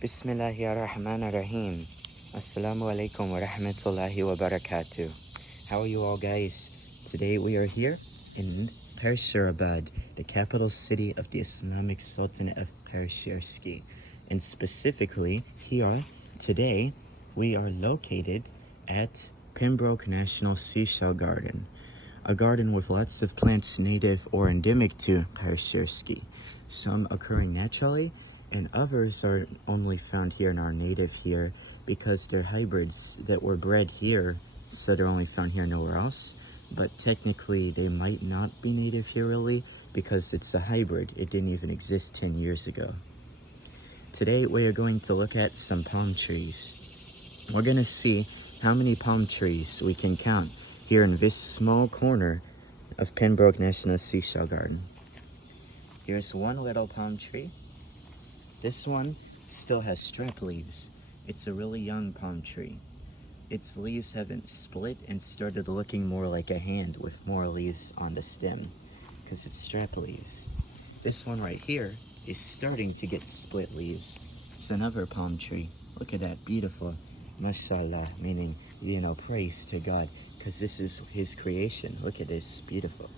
Bismillahirrahmanirrahim. Assalamu alaikum wa rahmatullahi wa barakatuh. How are you all, guys? Today we are here in Qarsherskiyan, the capital city of the Islamic Sultanate of Qarsherskiyan. And specifically here today we are located at Pembroke National Seashell Garden, a garden with lots of plants native or endemic to Qarsherskiyan, some occurring naturally and others are only found here and are native here because they're hybrids that were bred here, so they're only found here, nowhere else. But technically they might not be native here really because it's a hybrid. It didn't even exist 10 years ago. Today we are going to look at some palm trees. We're going to see how many palm trees we can count here in this small corner of Pembroke National Seashell Garden. Here's one little palm tree. This one still has strap leaves. It's a really young palm tree. Its leaves haven't split and started looking more like a hand with more leaves on the stem because it's strap leaves. This one right here is starting to get split leaves. It's another palm tree. Look at that, beautiful. Mashallah, meaning, praise to God because this is his creation. Look at it, it's beautiful.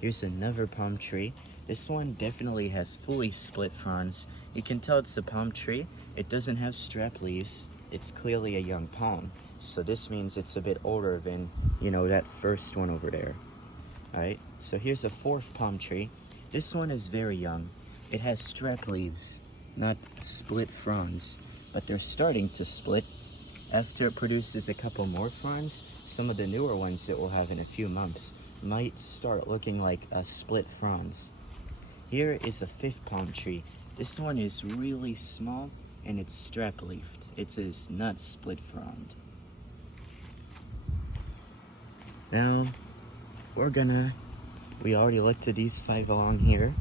Here's another palm tree. This one definitely has fully split fronds. You can tell it's a palm tree. It doesn't have strap leaves. It's clearly a young palm. So this means it's a bit older than, that first one over there. Alright, so here's a fourth palm tree. This one is very young. It has strap leaves, not split fronds, but they're starting to split. After it produces a couple more fronds, some of the newer ones that we'll have in a few months might start looking like split fronds. Here is a fifth palm tree. This one is really small and it's strap leafed. It is not split frond. Now we already looked at these 5 along here.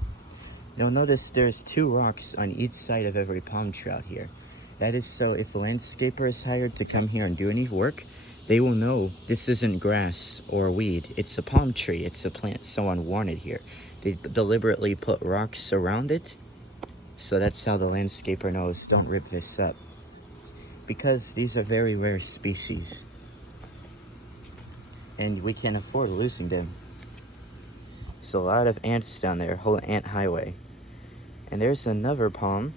You'll notice there's 2 rocks on each side of every palm tree out here. That is so if a landscaper is hired to come here and do any work, they will know this isn't grass or weed. It's a palm tree. It's a plant someone wanted here. They deliberately put rocks around it. So that's how the landscaper knows, don't rip this up. Because these are very rare species. And we can't afford losing them. There's a lot of ants down there, whole ant highway. And there's another palm.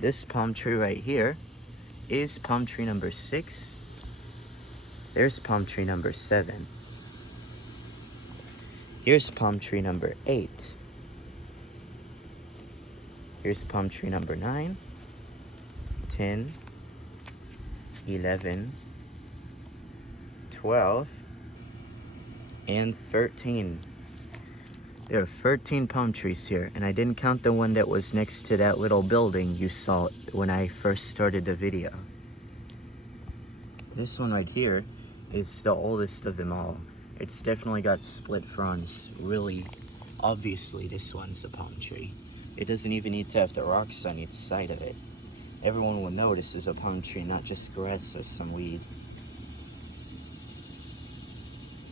This palm tree right here is palm tree number 6. There's palm tree number 7. Here's palm tree number 8. Here's palm tree number 9, 10, 11, 12, and 13. There are 13 palm trees here, and I didn't count the one that was next to that little building you saw when I first started the video. This one right here is the oldest of them all. It's definitely got split fronds. Really, obviously this one's a palm tree. It doesn't even need to have the rocks on each side of it. Everyone will know this is a palm tree, not just grass or some weed.